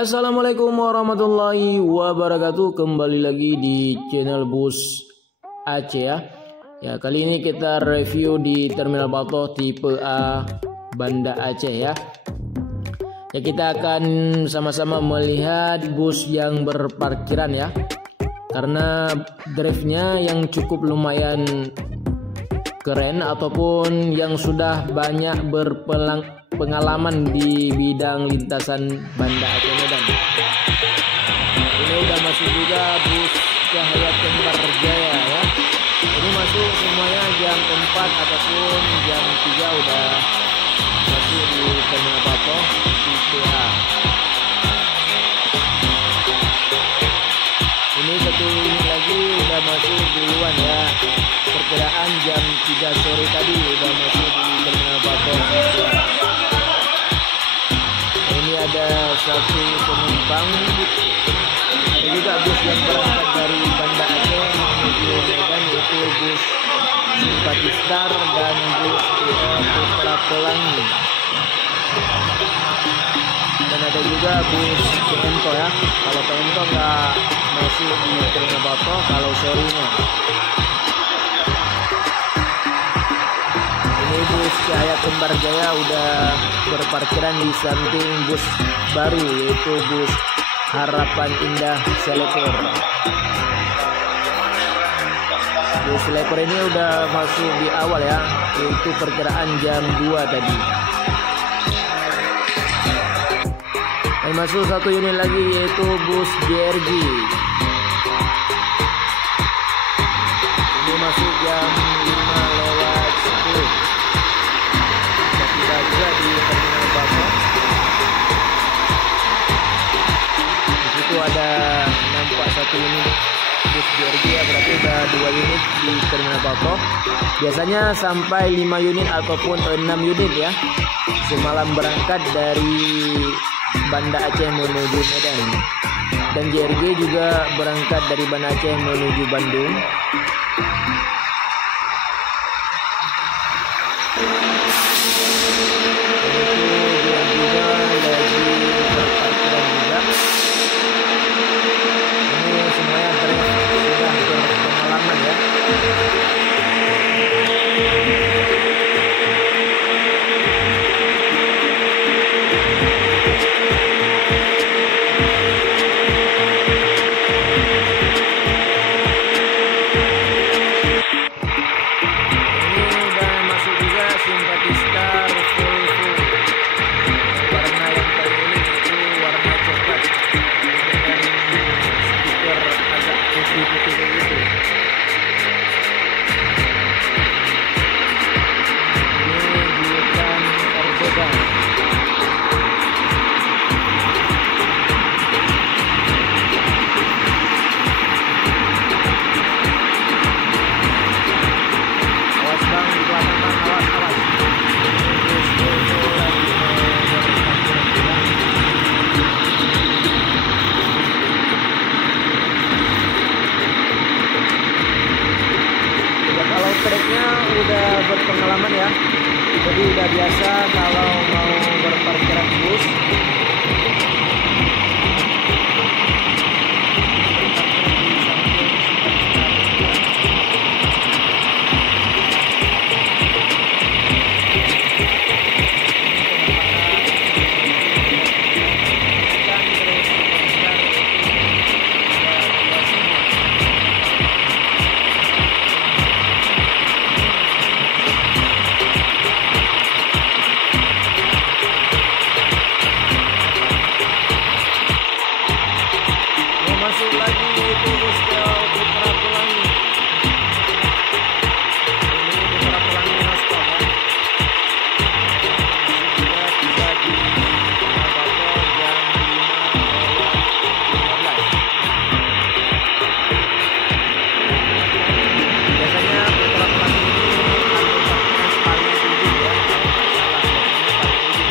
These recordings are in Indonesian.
Assalamualaikum warahmatullahi wabarakatuh. Kembali lagi di channel Bus Aceh ya. Ya, kali ini kita review di Terminal Batoh tipe A Banda Aceh ya. Ya, kita akan sama-sama melihat bus yang berparkiran ya. Karena drive-nya yang cukup lumayan keren ataupun yang sudah banyak berpengalaman di bidang lintasan Banda Aceh Medan. Ini udah masuk juga bus Cahaya Kembar Jaya ya. Ini masuk semuanya jam 4 ataupun jam 3 udah masuk di Terminal Batoh tipe A. Ini satu unit lagi udah masuk duluan ya. Perkiraan jam 3 sore tadi udah masuk di Terminal Batoh tipe A. Ini ada satu penumpang. Ada juga bus yang berangkat dari Banda Aceh menuju Medan, yaitu bus Simpati Star dan bus Putra Pelangi. Dan ada juga bus Pento ya. Kalau Pento nggak masuk di Terminal Batoh kalau sorenya. Ini bus Cahaya Kembar Jaya udah berparkiran di samping bus baru, yaitu bus Harapan Indah Selekor. Bus Selekor ini udah masuk di awal ya, yaitu perkiraan jam 2 tadi. Dan masuk satu unit lagi yaitu bus JRG. Ini masuk jam 5:10. Kita juga di Terminal Batoh. Di situ ada nampak satu unit bus JRG ya, berarti ada 2 unit di Terminal Batoh. Biasanya sampai 5 unit ataupun 6 unit ya. Semalam berangkat dari Banda Aceh menuju Medan. Dan JRG juga berangkat dari Banda Aceh menuju Bandung. Treknya udah berpengalaman ya, jadi udah biasa kalau mau berparkiran bus. Masuk lagi itu bus Putra Pelangi. Ini Putra Pelangi non-stop ya. Sudah tiba di Terminal Batoh jam 5:15. Biasanya Putra Pelangi ini anggotanya paling ujung ya. Salah, biasanya paling ujung.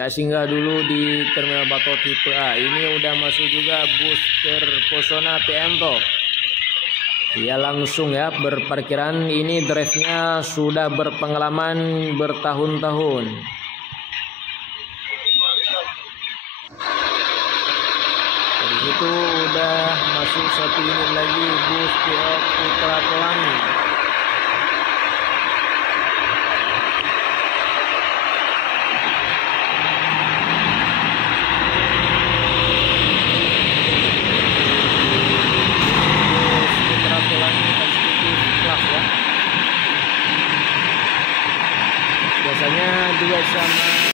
Kita singgah dulu di Terminal Bato tipe A. Ini udah masuk juga bus terpesona Pianto. Ya langsung ya berparkiran. Ini drive-nya sudah berpengalaman bertahun-tahun. Dari situ udah masuk satu unit lagi bus PO Putra Pelangi. Biasanya duet sama